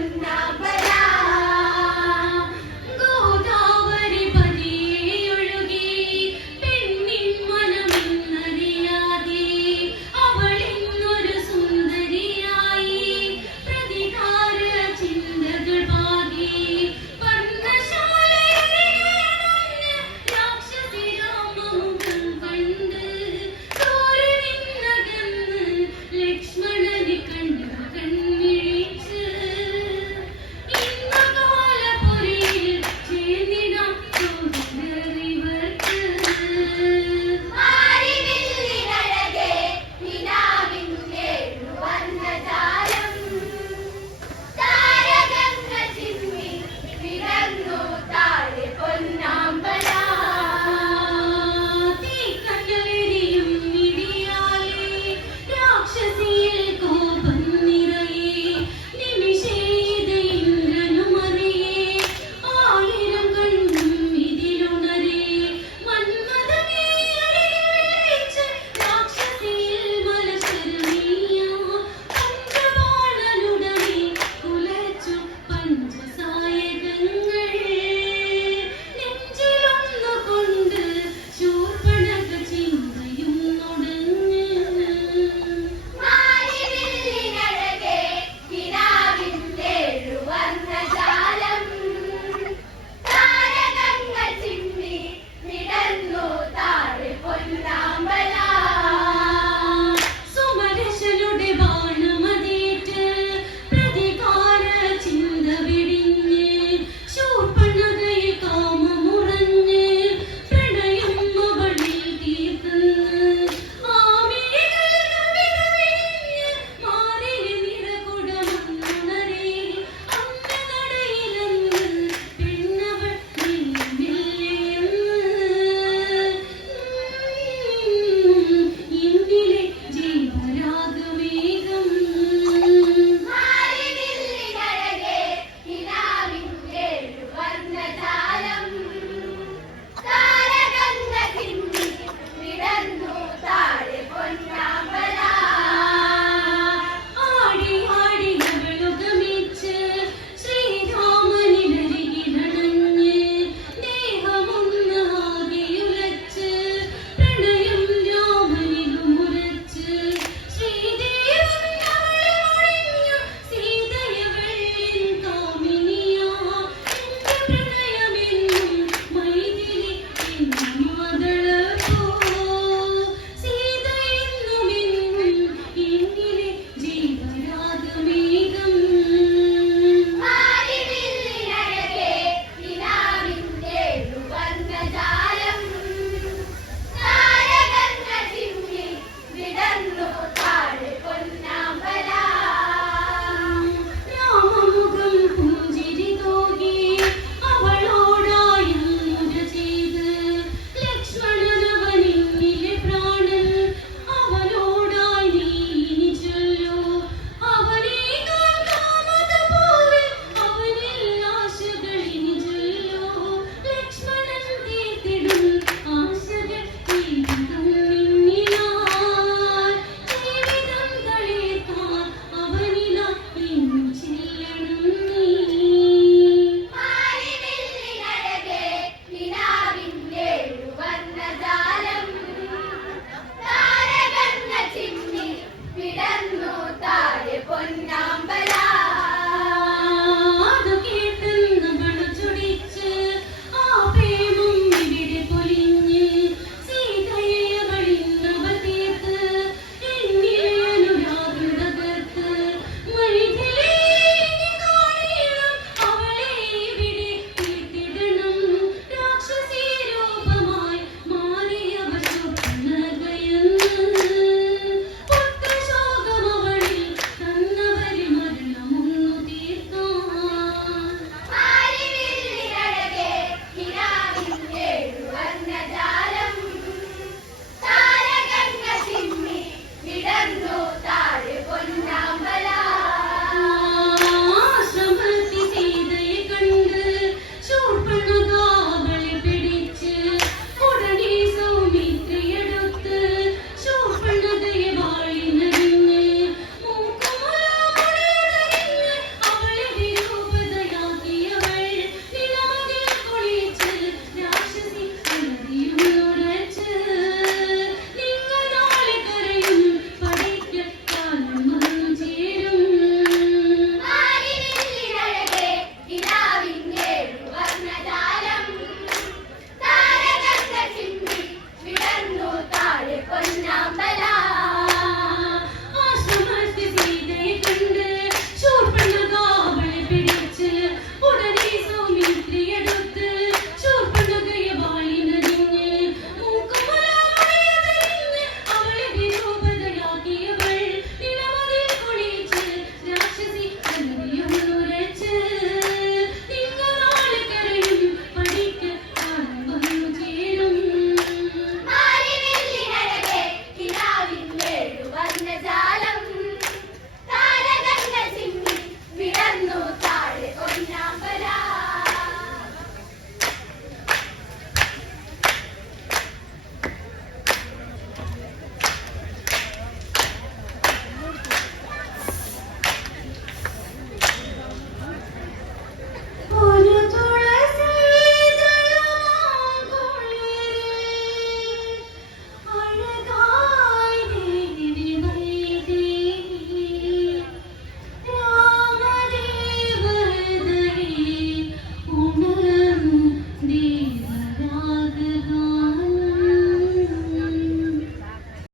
now.